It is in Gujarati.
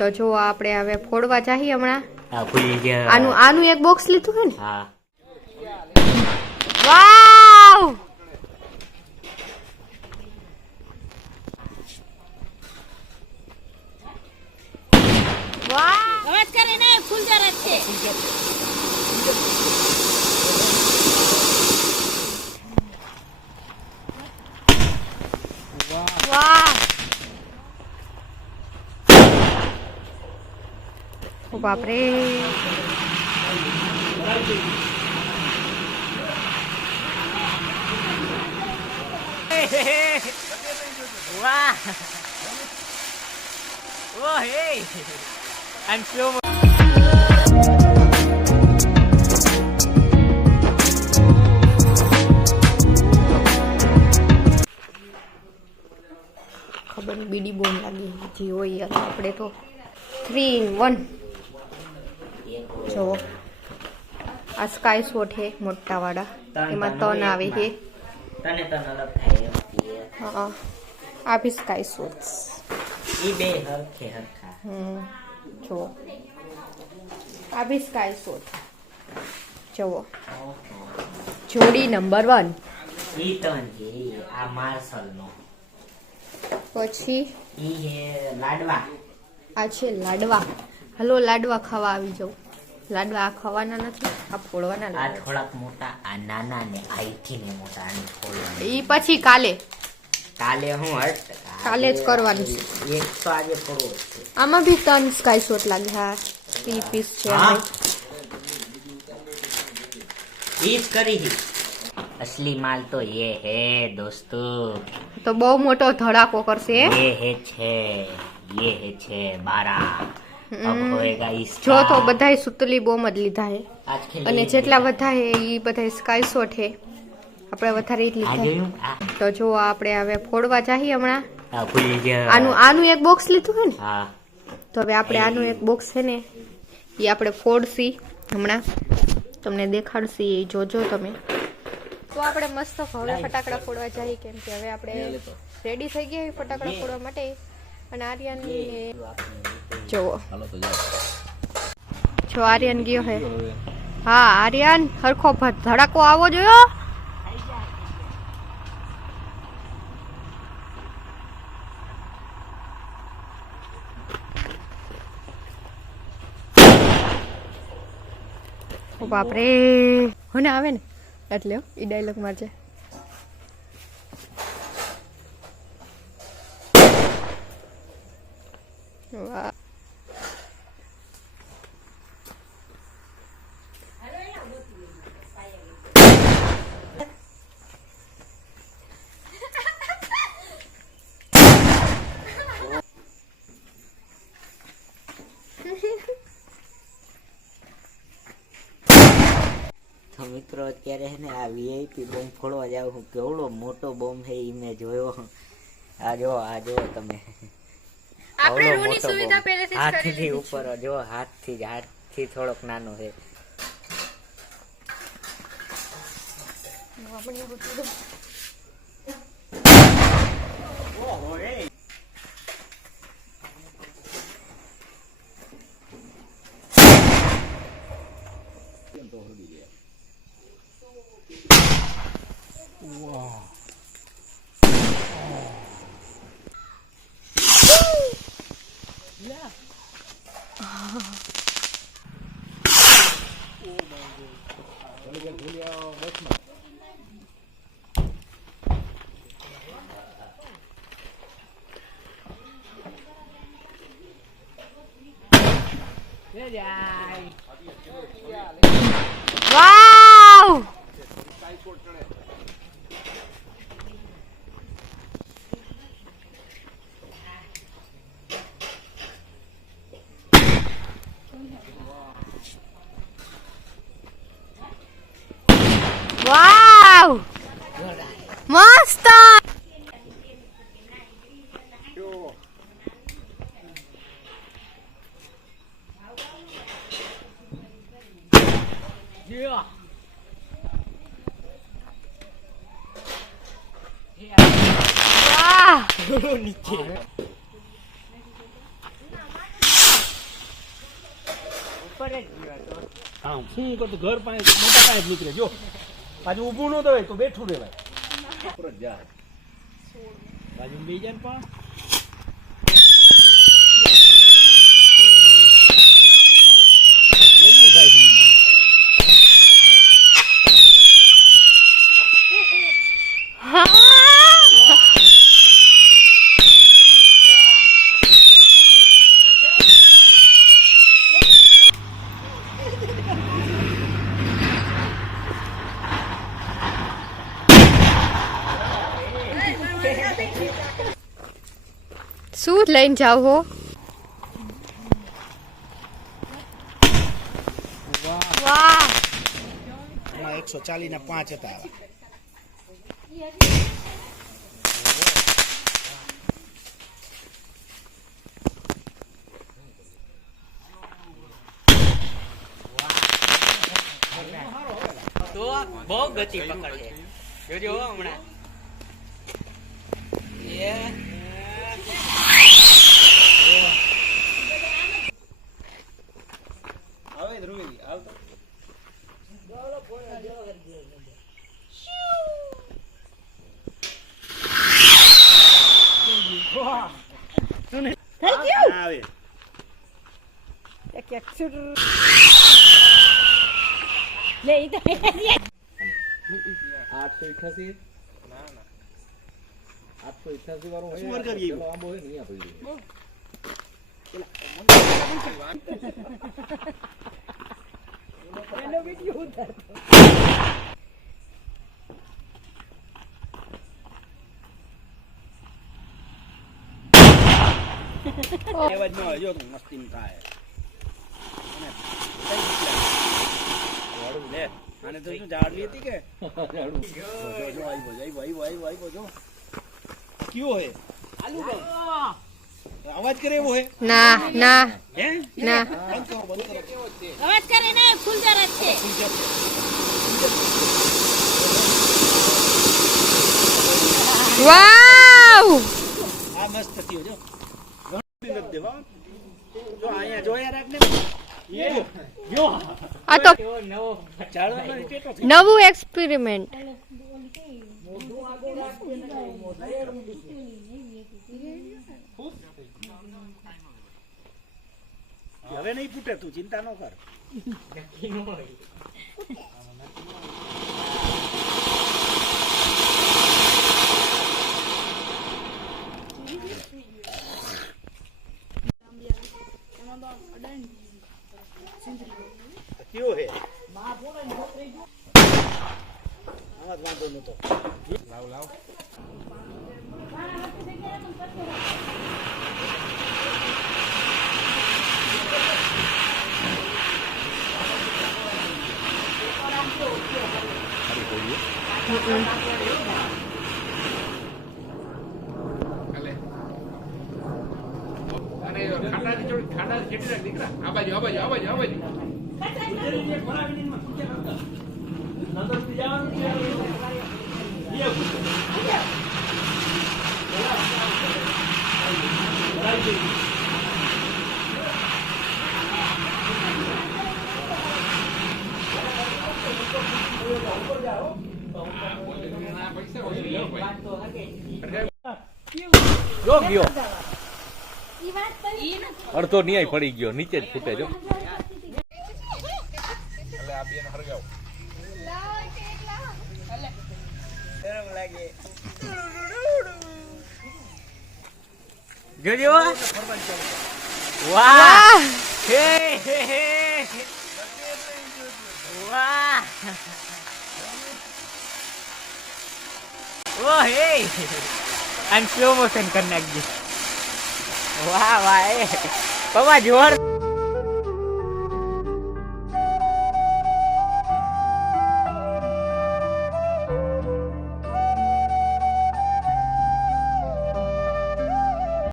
તો જો આપણે હવે ફોડવા ચાહીએ હમણાં. આ ખુલી ગયા. આનું એક બોક્સ લીધું હે ને. હા વાવ વાહ અવાજ કરે ને ફૂલ જરા છે. વાહ ઓ બાપ રે વાહ ઓ હે I'm so ખબર નહીં બીડી બોમ લાગી જે હોય યાર આપણે તો 3 in 1 જો આ સ્કાય શોટ હે મોટા વાળા એમાં તન આવે છે તને તન અલગ થાય હા આ ભી સ્કાય શોટ્સ ઈ બે હરખે હરખા જો આ ભી સ્કાય શોટ જુઓ જોડી નંબર 1 ઈ તન છે આ માર્શલ નો પછી ઈ હે લાડવા આ છે લાડવા હલો લાડવા ખાવા આવી જાવ લાડવા આ ખાવાના નથી આ ફોડવાના આ લાડવા થોડાક મોટા આ નાના ને આઈથી ને મોટા આને ફોડવાના ઈ પછી કાલે હું હટ કાલે જ કરવાનું છે એક તો આજે ફોડવો જ છે આમાં ભી 3 સ્કાય શોટ લાગે હા 3 પીસ છે હા ઈજ કરી હી असली माल तो ये है दोस्तों તો બહુ મોટો ધડાકો કરશે ये है 12 अब होएगा इसका જો તો બધાય સુતલી બોમ જ લીધા હે आज खेल અને જેટલા બધા હે ઈ બધા સ્કાય શોટ હે આપણે વધારે જ લીધા હે. તો જો આપણે હવે ફોડવા ચાહીએ હમણાં આ ખુલી ગયા આનું એક બોક્સ લીધું હે ને હા તો હવે આપણે આનું એક બોક્સ છે ને એ આપણે ફોડશી હમણાં તમને દેખાડશી એ જોજો તમે તો આપણે મસ્ત હવે ફટાકડા ફોડવા જઈએ કેમ કે હવે આપણે રેડી થઈ ગયા ફટાકડા ફોડવા માટે અને આર્યન જો આર્યન ગયો હે હા આર્યન હરખો ધડાકો આવો જોયો ઓ બાપરે હોને આવે ને એટલે ઈ ડાયલોગ મારજે વાહ તો મિત્રો અત્યારે હે ને આ વીઆઈપી બોમ્બ ફોડવા જાવ હું કેવડો મોટો બોમ્બ છે ઈ મેં જોયો આ જો તમે આપણે રૂની સુવિધા પહેલેથી જ કરી હાથથી લીધી ઉપર જો હાથથી થોડોક નાનો છે વાવ વાવ મસ્ત વાહ હા શું કરતો ઘર પાસે મોટા પાસે જ નીકળે જો પાછું ઊભું ન થવાય તો બેઠું રહેવાય પરત જાય બાજુ લઈ જાય પણ બોલીએ થાય સમજી શું લઈને જાવ હો? વાહ 140 ના 5 હતા તો બહુ ગતિ પકડે જોજો હમણાં આવે ધ્રુવી આવતો આવે 888 વાળું શું વાર કરીએ? પેલો આંબો હોય ને અહીંયા પડ્યો. એવા જ ન હોય જો તું મસ્તી થાય લે આને તો શું જાડવી હતી કે જો આઈ જો કયો હે આલુ બમ અવાજ કરે એવો હે ના ના હે ના બંધ કરો અવાજ કરે ને ફૂલઝર જ છે. વાવ આ મસ્ત થયો જો ઘણું નથી દેવા જો અહીંયા જોયા રાખ ને જો આ તો જાડવાનો ટેટો થઈ નવું એક્સપેરિમેન્ટ. હવે નહીં ફૂટે તું ચિંતા ન કર કયો હે આવાજ વાંધો નતો લાવ જો ગયો ઈ વાત કરી ને અડધો ન્યાય પડી ગયો નીચે જ ફૂટે જો ગરમ લાગે જોજો વાહ હે હે હે વાહ ઓ હે અને સ્લો મોશન કરી નાખજે વાહ વાહ એ પપ્પા જોર